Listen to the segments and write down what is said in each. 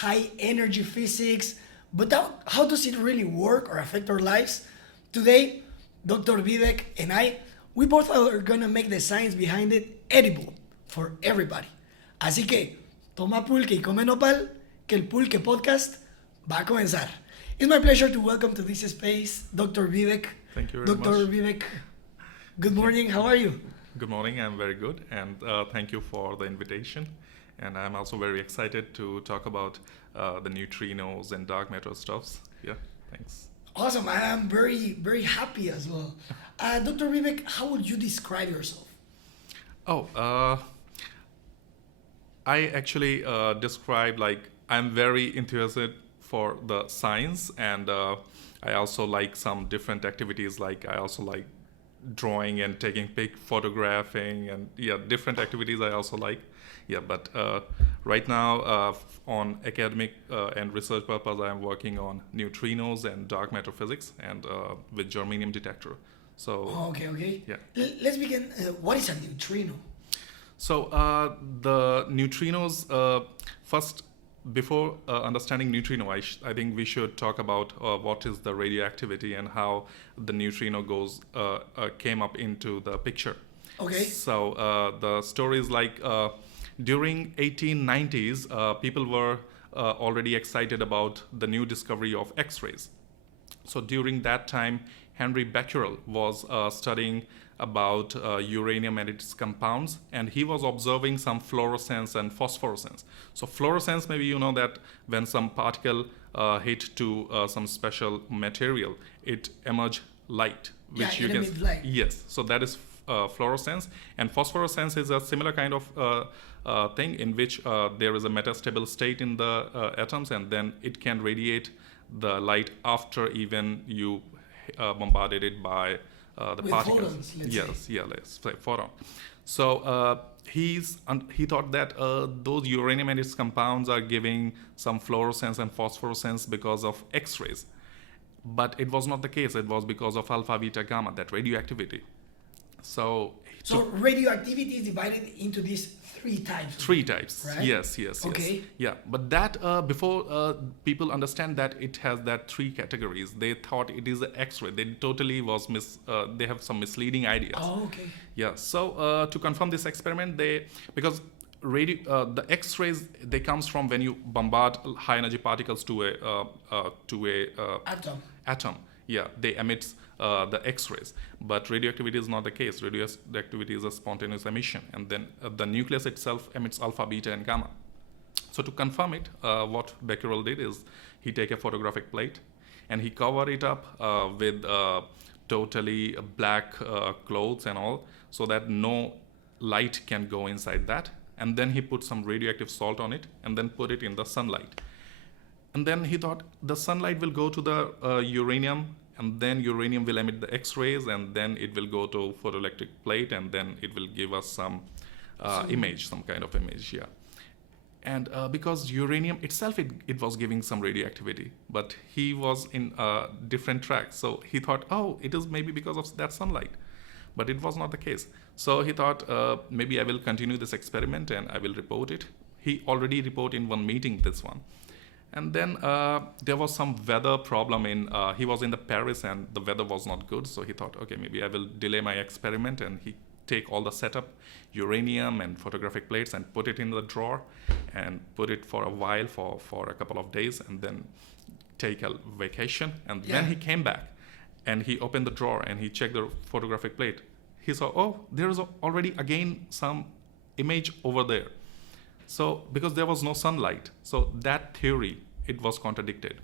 high energy physics, but how does it really work or affect our lives? Today, Dr. Vivek and I, we both are gonna make the science behind it edible for everybody. Así que, toma pulque y come nopal, que el Pulque Podcast va a comenzar. It's my pleasure to welcome to this space Dr. Vivek. Thank you very Dr. much. Vivek, good morning, how are you? Good morning, I'm very good, and thank you for the invitation. And I'm also very excited to talk about the neutrinos and dark matter stuffs. Yeah, thanks. Awesome, I'm very, very happy as well. Dr. Vivek, how would you describe yourself? I actually describe like I'm very enthusiastic for the science, and I also like some different activities. Like I also like drawing and taking photographing, and yeah, different activities I also like. Yeah, but right now on academic and research purpose, I am working on neutrinos and dark matter physics, and with germanium detector. So Okay. yeah. Let's begin. What is a neutrino? So the neutrinos, first, before understanding neutrino, I think we should talk about what is the radioactivity and how the neutrino came up into the picture. Okay. So the story is like during 1890s, people were already excited about the new discovery of X-rays. So during that time, Henry Becquerel was studying about uranium and its compounds, and he was observing some fluorescence and phosphorescence. So fluorescence, maybe you know that when some particle hit to some special material, it emerge light, which Yeah, you it can emits light. yes. So that is fluorescence, and phosphorescence is a similar kind of thing in which there is a metastable state in the atoms, and then it can radiate the light after even you bombarded it by the With particles. photons, let's Yes, yeah, let's say photon. So he thought that those uranium and its compounds are giving some fluorescence and phosphorescence because of X-rays, but it was not the case. It was because of alpha, beta, gamma, that radioactivity. So Radioactivity is divided into these three types. three types. Right? Yes. Okay. Yeah, but that before people understand that it has that three categories, they thought it is an X-ray. They totally was they have some misleading ideas. Oh, okay. Yeah. So to confirm this experiment, because the X-rays, they comes from when you bombard high energy particles to a Atom. Yeah, they emit the X-rays, but radioactivity is not the case. Radioactivity is a spontaneous emission, and then the nucleus itself emits alpha, beta, and gamma. So to confirm it, what Becquerel did is he take a photographic plate and he covered it up with totally black clothes and all, so that no light can go inside that. And then he put some radioactive salt on it and then put it in the sunlight. And then he thought the sunlight will go to the uranium, and then uranium will emit the X-rays, and then it will go to photoelectric plate, and then it will give us some image, some kind of image, yeah. And because uranium itself, it was giving some radioactivity, but he was in a different track. So he thought, oh, it is maybe because of that sunlight. But it was not the case. So he thought, maybe I will continue this experiment and I will report it. He already reported in one meeting this one. And then there was some weather problem he was in the Paris and the weather was not good. So he thought, okay, maybe I will delay my experiment. And he take all the setup, uranium and photographic plates, and put it in the drawer and put it for a while, for a couple of days, and then take a vacation. And then he came back and he opened the drawer and he checked the photographic plate. He saw, oh, there is already again some image over there. So because there was no sunlight, so that theory, it was contradicted.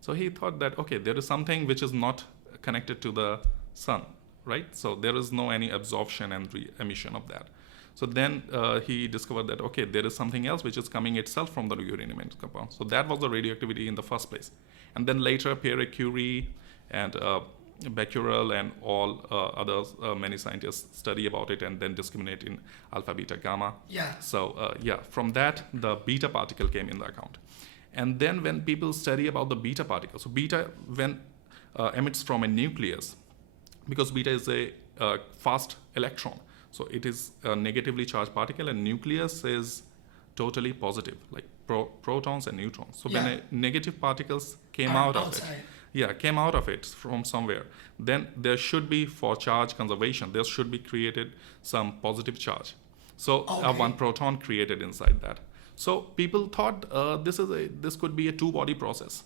So he thought that, okay, there is something which is not connected to the sun, right? So there is no any absorption and emission of that. So then he discovered that, okay, there is something else which is coming itself from the uranium compound. So that was the radioactivity in the first place. And then later Pierre Curie and Becquerel and all others, many scientists study about it and then discriminate in alpha, beta, gamma. Yeah. So from that, the beta particle came in the account. And then when people study about the beta particle, so beta when emits from a nucleus, because beta is a fast electron, so it is a negatively charged particle, and nucleus is totally positive, like protons and neutrons. So when Yeah. negative particles came Are out of outside. it, yeah, came out of it from somewhere, then there should be, for charge conservation, there should be created some positive charge. So Okay. one proton created inside that. So people thought this could be a two-body process.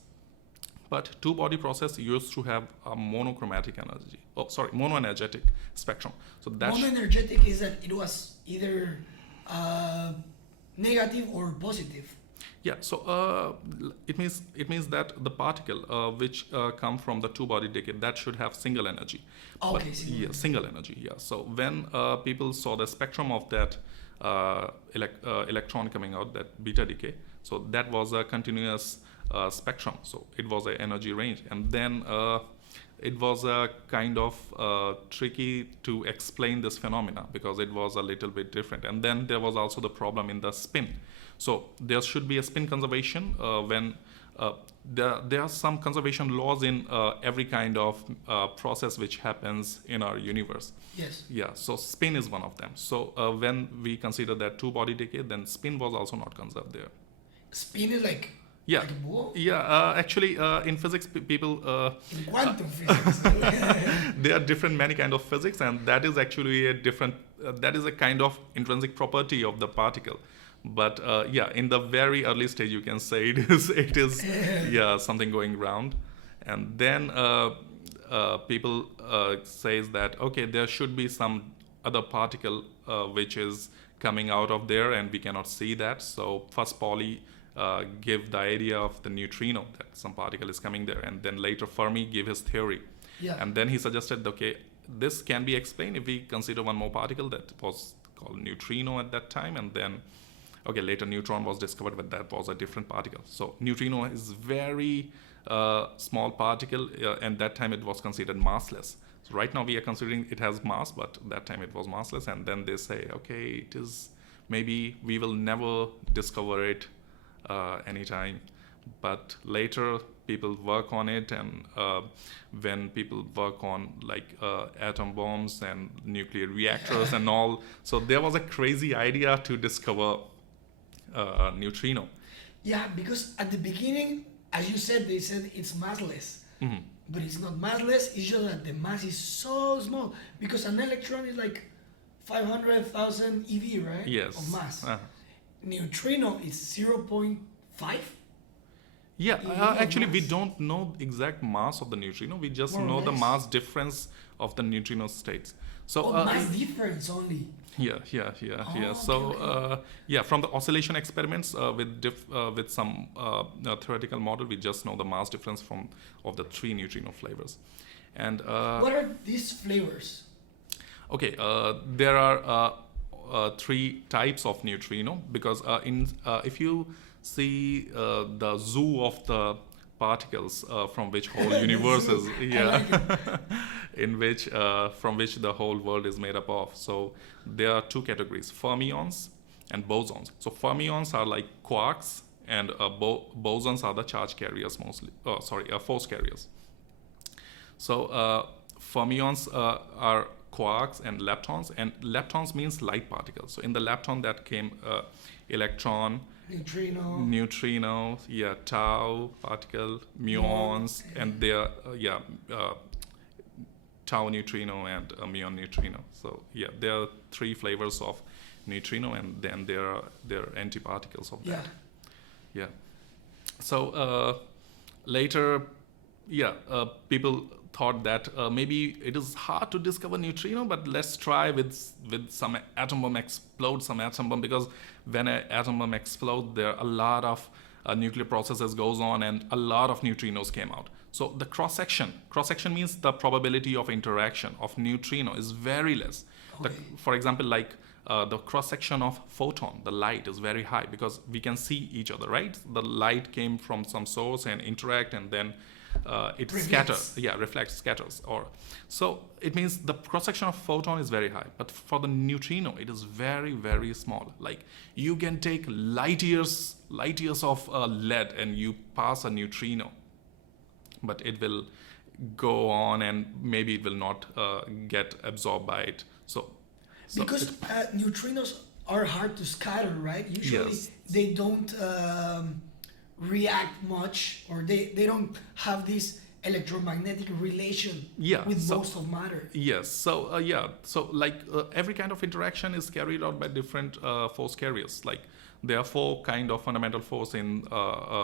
But two-body process used to have a monochromatic energy. Monoenergetic spectrum. So that's Monoenergetic is that it was either negative or positive. yeah. So it means that the particle which come from the two-body decay, that should have single energy. Okay, single Yeah, energy. single energy. Yeah. So when people saw the spectrum of that electron coming out, that beta decay, so that was a continuous spectrum. So it was an energy range, and then it was a kind of tricky to explain this phenomena because it was a little bit different. And then there was also the problem in the spin. So there should be a spin conservation when there are some conservation laws in every kind of process which happens in our universe. Yes. Yeah, so spin is one of them. So when we consider that two-body decay, then spin was also not conserved there. Spin is like Yeah, like a ball yeah. Actually, in physics, people in quantum physics. there are different many kind of physics, and that is actually a different. That is a kind of intrinsic property of the particle. But yeah, in the very early stage, you can say it is yeah, something going round, and then people says that okay, there should be some other particle which is coming out of there, and we cannot see that. So first Pauli give the idea of the neutrino, that some particle is coming there, and then later Fermi gave his theory. Yeah. And then he suggested, okay, this can be explained if we consider one more particle that was called neutrino at that time, and then okay, later neutron was discovered, but that was a different particle. So neutrino is very small particle, and that time it was considered massless. So right now we are considering it has mass, but that time it was massless. And then they say, okay, it is, maybe we will never discover it anytime. But later people work on it, and when people work on like atom bombs and nuclear reactors and all, so there was a crazy idea to discover neutrino. Yeah, because at the beginning, as you said, they said it's massless. Mhm. But it's not massless, it's just that the mass is so small. Because an electron is like 500,000 EV, right? Yes. Of mass. Uh-huh. Neutrino is 0.5? Yeah, Yeah, actually, we mass. don't know exact mass of the neutrino. We just More or know the less. mass difference of the neutrino states. So Oh, mass difference only. yeah. Oh, So okay. yeah, from the oscillation experiments with some theoretical model, we just know the mass difference of the three neutrino flavors. And What are these flavors? okay, there are three types of neutrino, because if you see the zoo of the particles from which whole universe is, yeah, in which from which the whole world is made up of. So there are two categories: fermions and bosons. So fermions are like quarks, and bosons are the charge carriers mostly. Force carriers. So fermions are quarks and leptons means light particles. So in the lepton that came electron, Neutrino. neutrino, yeah, tau particle, muons, and there tau neutrino and muon neutrino. So yeah, there are three flavors of neutrino, and then there are antiparticles of that. Yeah. Yeah. So later, yeah, people thought that maybe it is hard to discover neutrino, but let's try with some atom bomb, explode some atom bomb, because when an atom bomb explodes, there are a lot of nuclear processes goes on, and a lot of neutrinos came out. So the cross section means the probability of interaction of neutrino is very less. Okay. For example, like the cross section of photon, the light is very high because we can see each other, right? The light came from some source and interact, and then it Reflects. scatters. Yeah, reflects, scatters. Or so it means the cross section of photon is very high, but for the neutrino, it is very, very small. Like you can take light years of lead and you pass a neutrino, but it will go on, and maybe it will not get absorbed by it. So Because neutrinos are hard to scatter, right? Usually Yes. they don't react much, or they don't have this electromagnetic relation Yeah, with so- most of matter. Yes. So yeah. So like every kind of interaction is carried out by different force carriers. Like there are four kind of fundamental force in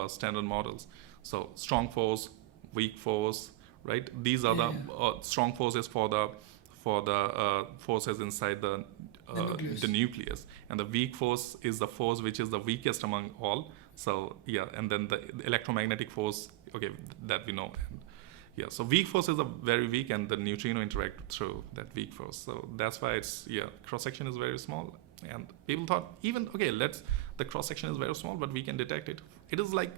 standard models. So strong force, weak force, right? These are Yeah, the strong forces for the forces inside the nucleus, and the weak force is the force which is the weakest among all. So yeah, and then the electromagnetic force, okay, that we know. And, yeah, so weak force is a very weak, and the neutrino interact through that weak force. So that's why it's, yeah, cross section is very small, and people thought even, okay, the cross section is very small, but we can detect it. It is like,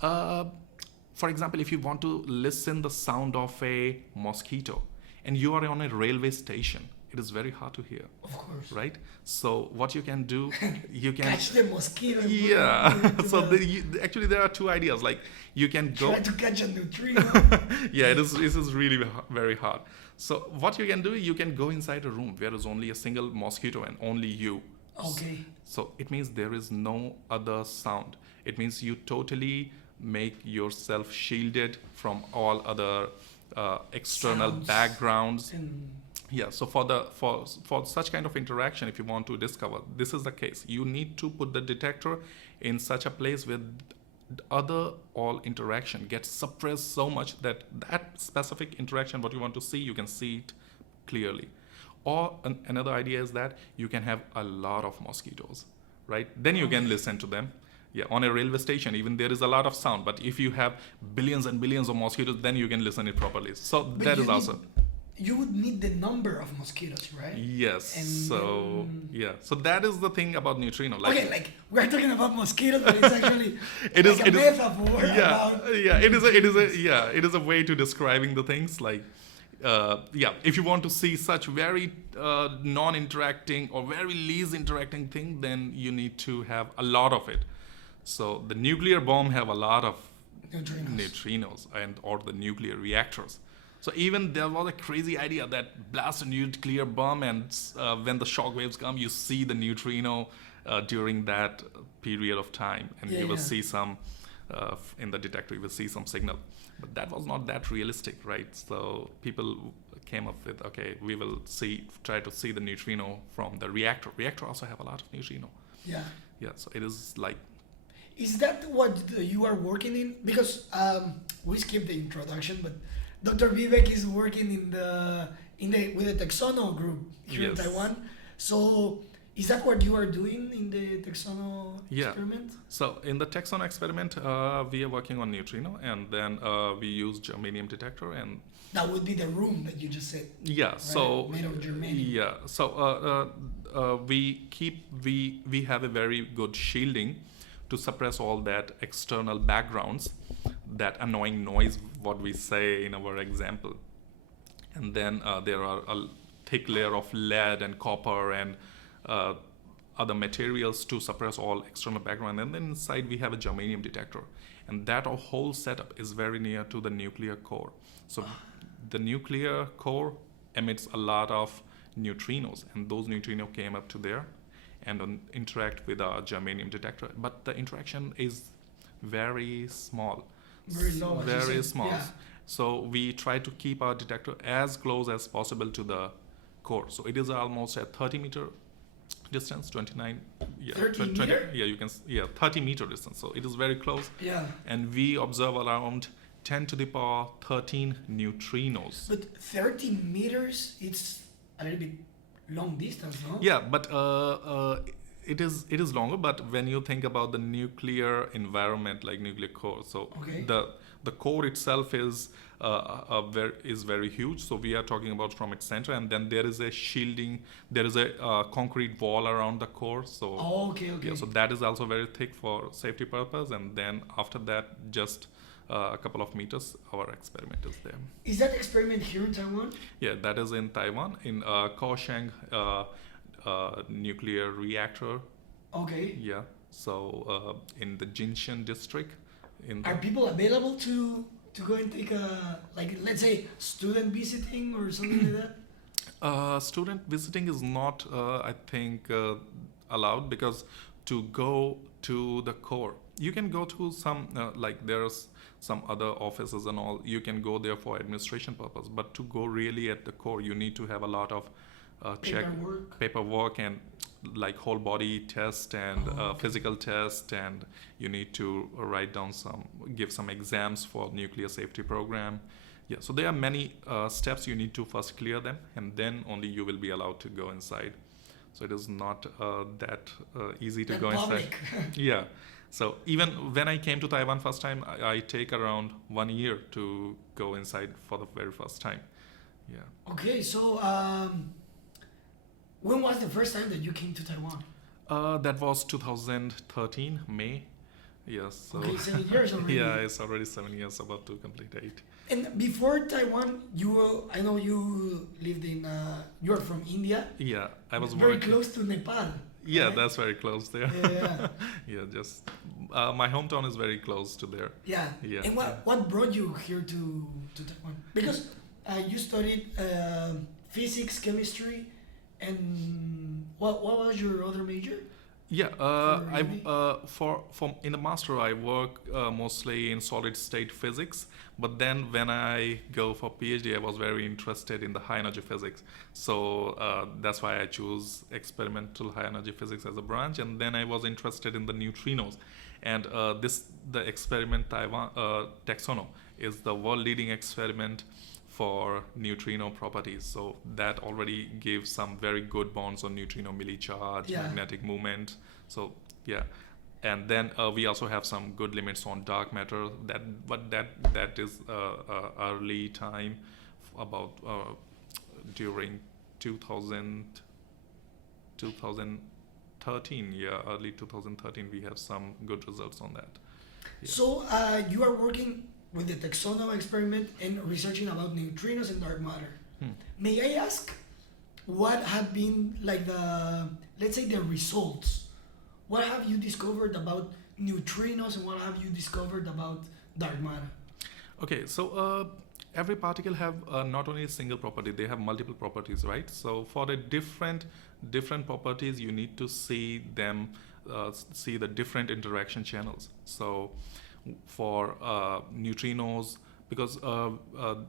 for example, if you want to listen the sound of a mosquito, and you are on a railway station, it is very hard to hear, Of course. right? So what you can do, you can Catch the mosquito. and put yeah. it into So the- actually there are two ideas. Like you can go. try to catch a neutrino. Yeah, this is really very hard. So what you can do, you can go inside a room where there's only a single mosquito and only you. Okay. So it means there is no other sound. It means you totally make yourself shielded from all other external Sounds. backgrounds. And Yeah, so for such kind of interaction, if you want to discover, this is the case. You need to put the detector in such a place where other all interaction gets suppressed so much that that specific interaction, what you want to see, you can see it clearly. Or another idea is that you can have a lot of mosquitoes, right? Then you can listen to them. Yeah, on a railway station, even there is a lot of sound. But if you have billions and billions of mosquitoes, then you can listen it properly. So But that you is need- also. you would need the number of mosquitoes, right? Yes. And So yeah. So that is the thing about neutrino. Like Okay, like we're talking about mosquitoes, but it's actually It is- like a it is- metaphor yeah, about yeah. It is a way to describing the things. Like yeah, if you want to see such very non-interacting or very least interacting thing, then you need to have a lot of it. So the nuclear bomb have a lot of neutrinos. neutrinos and or the nuclear reactors. So even there was a crazy idea that blast a nuclear bomb, and when the shock waves come, you see the neutrino during that period of time, and Yeah, you will yeah. see some in the detector. You will see some signal, but that was not that realistic, right? So people came up with, okay, we will try to see the neutrino from the reactor. Reactor also have a lot of neutrino. Yeah. Yeah, so it is like. Is that what you are working in? Because we skipped the introduction, but Dr. Vivek is working with the Texono group here in Yes. Taiwan. So is that what you are doing in the Texono Yeah. experiment? So in the Texon experiment, we are working on neutrino, and then we use germanium detector, and That would be the room that you just said. yeah, so Made of germanium. yeah, so we have a very good shielding to suppress all that external backgrounds, that annoying noise, what we say in our example, and then there are a thick layer of lead and copper and other materials to suppress all external background, and then inside we have a germanium detector, and that whole setup is very near to the nuclear core. So the nuclear core emits a lot of neutrinos, and those neutrinos came up to there and interact with our germanium detector, but the interaction is very small. Very low, as you Very said. small. Yeah. So we try to keep our detector as close as possible to the core. So it is almost a 30-meter distance, 29. Yeah, 30 20 meter? Yeah, you can. Yeah, 30-meter distance. So it is very close, Yeah. and we observe around 10 to the power 13 neutrinos. But 30 meters, it's a little bit long distance, no? Yeah, but it is longer. But when you think about the nuclear environment, like nuclear core, so Okay. the core itself is very huge. So we are talking about from its center, and then there is a shielding. There is a concrete wall around the core. So Oh, okay, okay. yeah, so that is also very thick for safety purpose. And then after that, just a couple of meters, our experiment is there. Is that experiment here in Taiwan? Yeah, that is in Taiwan, in Kaohsiung nuclear reactor. Okay. Yeah, so in the Jinshan district. Are people available to go and take a, like, let's say, student visiting or something like that? Student visiting is not, I think, allowed, because to go to the core, you can go to some like there's some other offices and all, you can go there for administration purpose, but to go really at the core, you need to have a lot of paperwork and like whole body test and physical test, and you need to write down give some exams for nuclear safety program. Yeah, so there are many steps you need to first clear them, and then only you will be allowed to go inside. So it is not that easy to go inside. Yeah. So even when I came to Taiwan first time, I take around 1 year to go inside for the very first time. Yeah. Okay, so when was the first time that you came to Taiwan? That was 2013, May. Yes. So okay, 7 years already. Yeah, it's already 7 years, about to complete 8. And before Taiwan, I know you lived you're from India. Yeah, I was very working. close to Nepal. Yeah, right? that's very close there. Yeah. Yeah, just my hometown is very close to there. Yeah. Yeah. And what brought you here to Taiwan? Because you studied physics, chemistry, and what was your other major? Yeah, in the master I work mostly in solid state physics, but then when I go for PhD, I was very interested in the high energy physics. So that's why I choose experimental high energy physics as a branch, and then I was interested in the neutrinos, and the experiment Taiwan Taxono is the world leading experiment for neutrino properties. So that already gives some very good bonds on neutrino milli charge, magnetic moment. So yeah, and then we also have some good limits on dark matter. That is early time, about during 2013. Yeah, early 2013 we have some good results on that. Yeah. So you are working with the Taxono experiment and researching about neutrinos and dark matter. May I ask what have been like let's say the results? What have you discovered about neutrinos and what have you discovered about dark matter? Okay, so every particle have not only a single property, they have multiple properties, right? So for the different properties, you need to see them, see the different interaction channels. So for neutrinos, because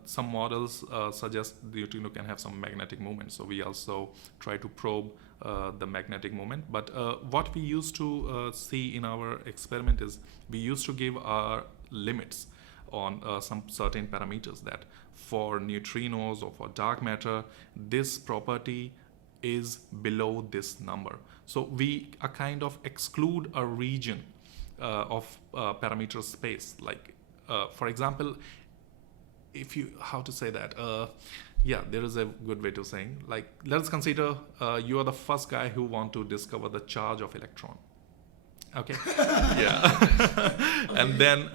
some models suggest the neutrino can have some magnetic moment, so we also try to probe the magnetic moment. But what we used to see in our experiment is we used to give our limits on some certain parameters, that for neutrinos or for dark matter, this property is below this number. So we kind of exclude a region of parameter space. Like, for example, if you, how to say that? Yeah, there is a good way to saying, like, let's consider you are the first guy who want to discover the charge of electron. Okay. Yeah. And then,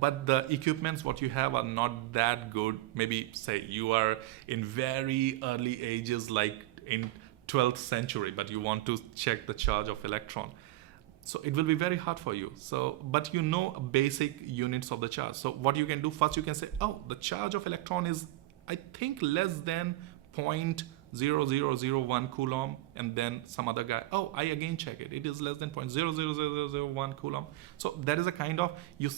but the equipments what you have are not that good. Maybe say you are in very early ages, like in 12th century, but you want to check the charge of electron. So it will be very hard for you. So, but you know basic units of the charge. So what you can do first, you can say, oh, the charge of electron is, I think, less than 0.0001 coulomb. And then some other guy, oh, I again check it. It is less than 0.00001 coulomb. So that is a kind of, you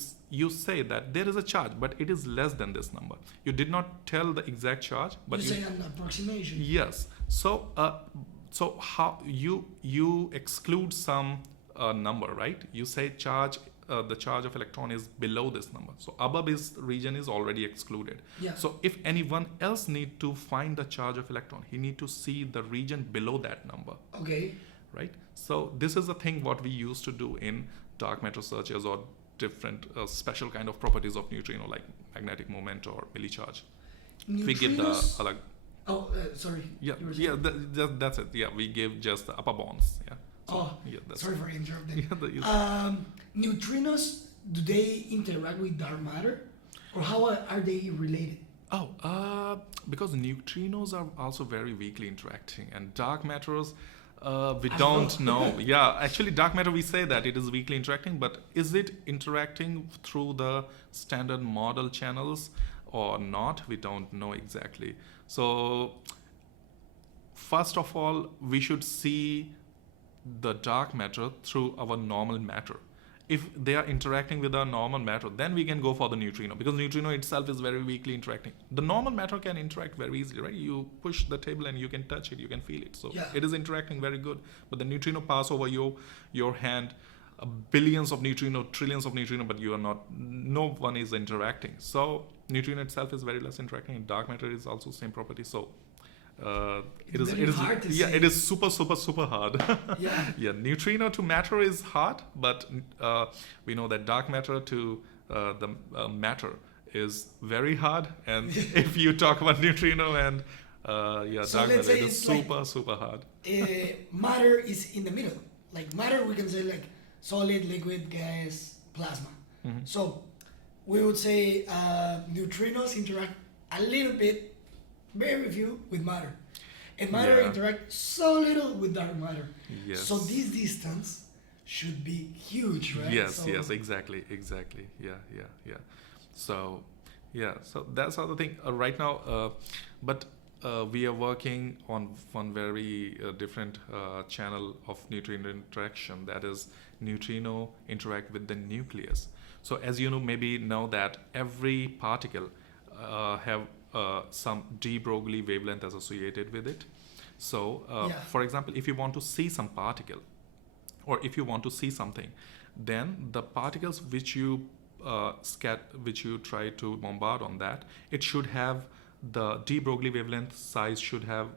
say that there is a charge, but it is less than this number. You did not tell the exact charge, but you say an approximation. Yes. So, so how you exclude some number, right? You say charge, the charge of electron is below this number. So above this region is already excluded. Yeah. So if anyone else need to find the charge of electron, he need to see the region below that number. Okay. Right. So this is the thing what we used to do in dark matter searches or different special kind of properties of neutrino, like magnetic moment or milli charge. Neutrinos? We give the sorry. Yeah, yeah, that's it. Yeah, we give just the upper bonds. Yeah. So, yeah, that's sorry for interrupting. Yeah, neutrinos, do they interact with dark matter, or how are they related? Oh, because neutrinos are also very weakly interacting, and dark matters, we don't know. Yeah, actually, dark matter, we say that it is weakly interacting, but is it interacting through the standard model channels or not? We don't know exactly. So, first of all, we should see the dark matter through our normal matter. If they are interacting with our normal matter, then we can go for the neutrino, because neutrino itself is very weakly interacting. The normal matter can interact very easily, right? You push the table and you can touch it, you can feel it. So Yeah. it is interacting very good. But the neutrino pass over your hand, billions of neutrino, trillions of neutrino, but you are not, no one is interacting. So neutrino itself is very less interacting. And dark matter is also same property. So it It's is very hard to say. it is super hard. Yeah. Yeah, neutrino to matter is hard, but we know that dark matter to the matter is very hard. And if you talk about neutrino and So dark let's matter, say it is it's super hard. Matter is in the middle. Like matter, we can say like solid, liquid, gas, plasma. Mhm. So we would say neutrinos interact a little bit, very few, with matter. And matter Yeah. interact so little with dark matter. Yes. So this distance should be huge, right? Yes, So- yes, exactly. Yeah. So, so that's the thing. Right now, but we are working on one very different channel of neutrino interaction. That is, neutrino interact with the nucleus. So, as you maybe know that every particle have some de Broglie wavelength associated with it. So, Yeah. for example, if you want to see some particle, or if you want to see something, then the particles which you which you try to bombard on that, it should have the de Broglie wavelength size should have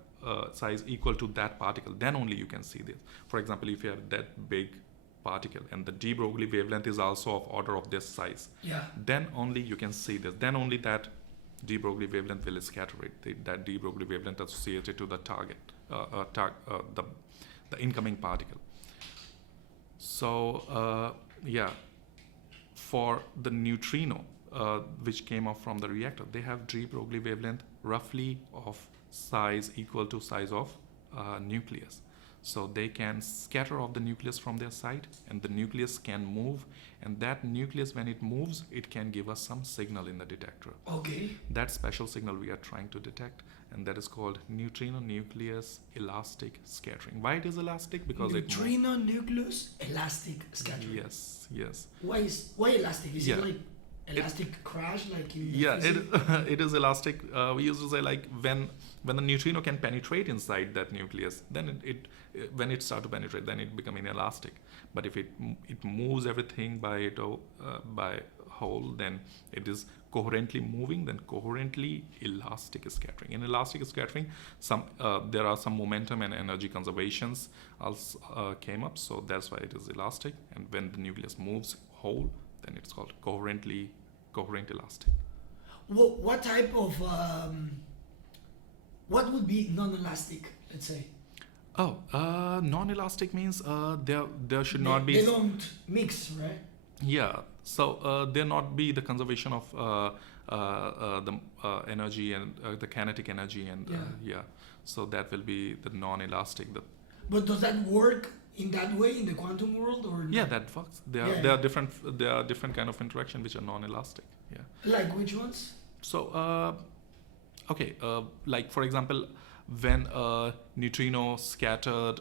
size equal to that particle. Then only you can see this. For example, if you have that big particle and the de Broglie wavelength is also of order of this size, Yeah. then only you can see this. Then only that de Broglie wavelength will scatter it. That de Broglie wavelength associated to the target, the incoming particle. So for the neutrino which came up from the reactor, they have de Broglie wavelength roughly of size equal to size of nucleus. So they can scatter off the nucleus from their side, and the nucleus can move, and that nucleus, when it moves, it can give us some signal in the detector. Okay. That special signal we are trying to detect, and that is called neutrino nucleus elastic scattering. Why it is elastic? Because Neutrino nucleus elastic scattering. Yes. Why elastic? Is Yeah. it like elastic crash like in Yeah, physics? it is elastic. We used to say like when the neutrino can penetrate inside that nucleus, then it when it starts to penetrate, then it becomes inelastic. But if it moves everything by whole, then it is coherently moving, then coherently elastic scattering. In elastic scattering, there are some momentum and energy conservations also came up, so that's why it is elastic. And when the nucleus moves whole, then it's called coherent elastic. What type of what would be non-elastic? Let's say Oh, non-elastic means there should not be. They don't mix, right? Yeah, so there not be the conservation of the energy and the kinetic energy, and so that will be the non-elastic. But does that work in that way in the quantum world, or Yeah, that works. There are different kind of interaction which are non-elastic. Yeah. like which ones? So like for example, when a neutrino scattered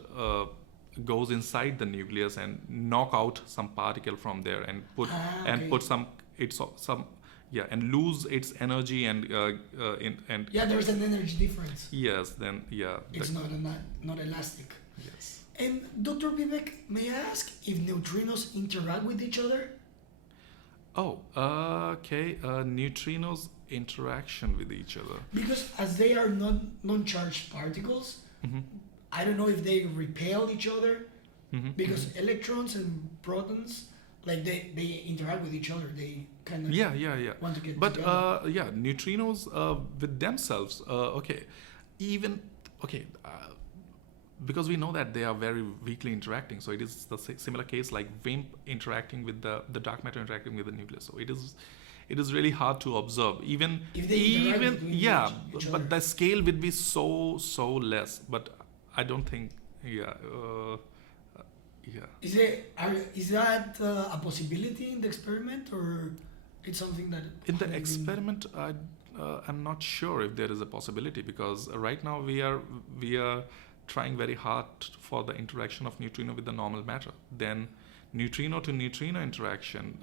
goes inside the nucleus and knock out some particle from there and put and lose its energy and Yeah, there's an energy difference. yes, then It's not elastic. yes. And Dr. Vivek, may I ask if neutrinos interact with each other? Oh, okay. Neutrinos interaction with each other. Because as they are non-charged particles, I don't know if they repel each other. Because electrons and protons, like they interact with each other. They kind of want to get But together. neutrinos with themselves. Because we know that they are very weakly interacting, so it is the similar case like WIMP interacting with the dark matter interacting with the nucleus. So it is really hard to observe. Even If they interact between each but other. the scale would be so less. But I don't think Is that a possibility in the experiment, or it's something that in the hasn't been- experiment I'm not sure if there is a possibility, because right now we are trying very hard for the interaction of neutrino with the normal matter. Then neutrino to neutrino interaction,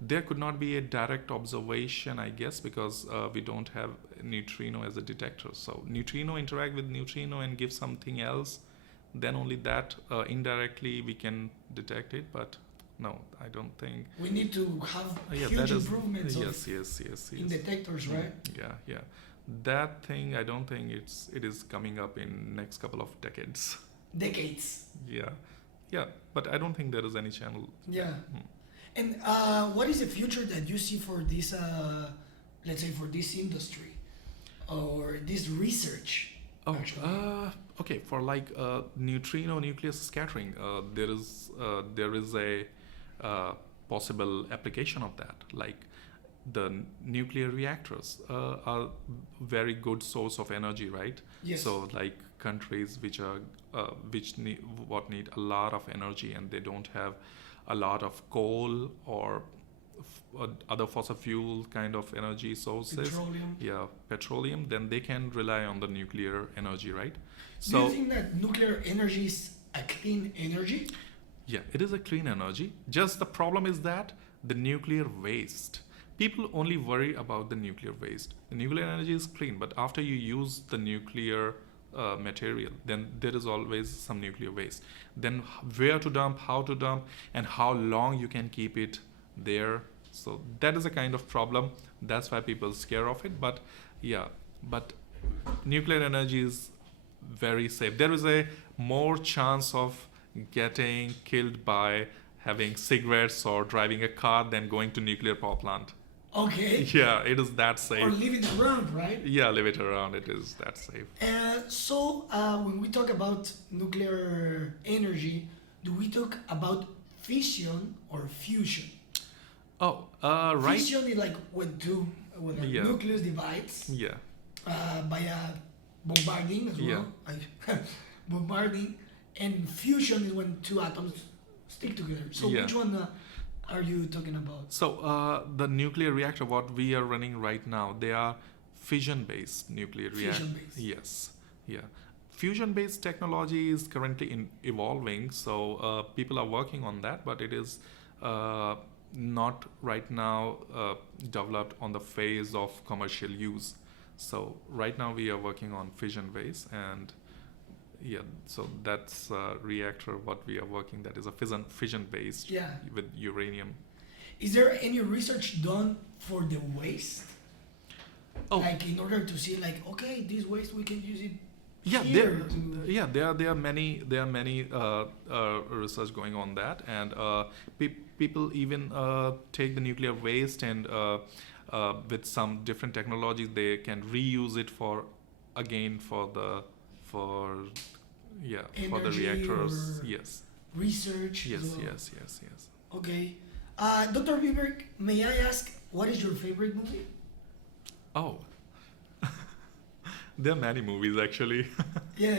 there could not be a direct observation, I guess, because we don't have neutrino as a detector. So neutrino interact with neutrino and give something else, then only that indirectly we can detect it. But no, I don't think. We need to have Yeah, huge that is improvements yes. in detectors, right? Yeah. That thing, I don't think it is coming up in next couple of decades. Decades. Yeah. But I don't think there is any channel. Yeah. And what is the future that you see for this, let's say, for this industry or this research? Oh, actually? okay. For like neutrino nucleus scattering, there is a possible application of that. Like the nuclear reactors are very good source of energy, right? Yes. So like countries which need a lot of energy and they don't have a lot of coal or other fossil fuel kind of energy sources. Petroleum. Yeah, petroleum. Then they can rely on the nuclear energy, right? Do you think that nuclear energy is a clean energy? Yeah, it is a clean energy. Just the problem is that the nuclear waste. People only worry about the nuclear waste. The nuclear energy is clean, but after you use the nuclear material, then there is always some nuclear waste. Then where to dump, how to dump, and how long you can keep it there. So that is a kind of problem. That's why people scare of it. But yeah, but nuclear energy is very safe. There is a more chance of getting killed by having cigarettes or driving a car than going to nuclear power plant. Okay. Yeah, it is that safe. Or leave it around, right? Yeah, leave it around. It is that safe. So when we talk about nuclear energy, do we talk about fission or fusion? Oh, right. Fission is like when a Yeah. nucleus divides Yeah. by a bombarding as well. Bombarding. And fusion is when two atoms stick together. So Yeah. which one are you talking about? So the nuclear reactor, what we are running right now, they are fission-based nuclear reactors. Fission-based. Yes. Yeah. Fusion-based technology is currently evolving, so people are working on that, but it is not right now developed on the phase of commercial use. So right now we are working on fission-based, and yeah, so that's a reactor what we are working, that is a fission-based Yeah. with uranium. Is there any research done for the waste? Oh. Like in order to see, like, okay, this waste we can use it. Yeah, here there are many research going on that, and people even take the nuclear waste and with some different technologies they can reuse it for the Energy reactors. or Yes. research. Yes. as well. Yes. Okay. Dr. Bieber, may I ask, what is your favorite movie? Oh. There are many movies actually. Yeah.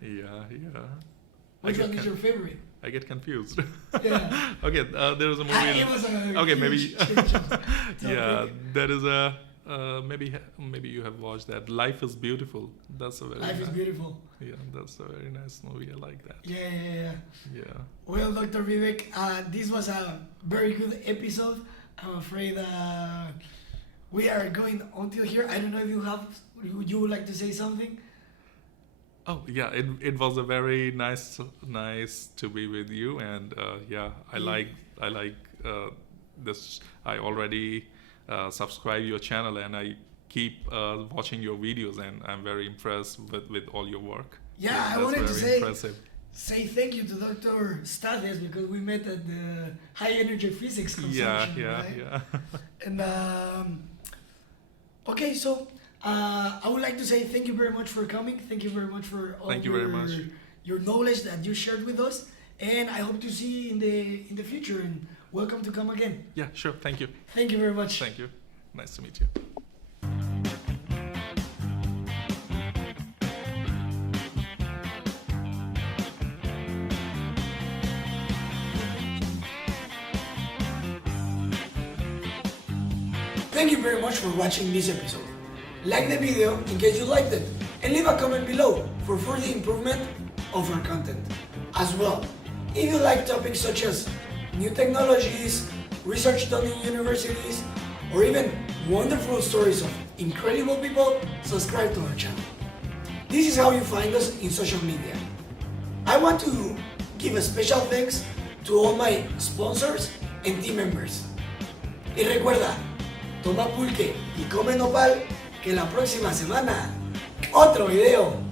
Yeah. Which one is your favorite? I get confused. Yeah. Okay, there is a movie. It was a Okay, huge maybe. change of Yeah, topic. there is a maybe you have watched that. Life is Beautiful. That's a very Life is nice, beautiful. yeah, that's a very nice movie. I like that. Yeah. Yeah. Well, Dr. Vivek, this was a very good episode. I'm afraid we are going until here. I don't know if you would like to say something. Oh yeah, it was a very nice to be with you, and yeah, I like this. I already subscribe your channel, and I keep watching your videos, and I'm very impressed with all your work. Yeah, I that's wanted to very impressive. say thank you to Dr. Stades because we met at the high energy physics consortium, right? Yeah. And okay, so I would like to say thank you very much for coming. Thank you very much for all Thank you very much. your knowledge that you shared with us, and I hope to see you in the future. And welcome to come again. Yeah, sure. Thank you. Thank you very much. Thank you. Nice to meet you. Thank you very much for watching this episode. Like the video in case you liked it, and leave a comment below for further improvement of our content. As well, if you like topics such as new technologies, research done in universities, or even wonderful stories of incredible people, subscribe to our channel. This is how you find us in social media. I want to give a special thanks to all my sponsors and team members. Y recuerda, toma pulque y come nopal, que la próxima semana otro video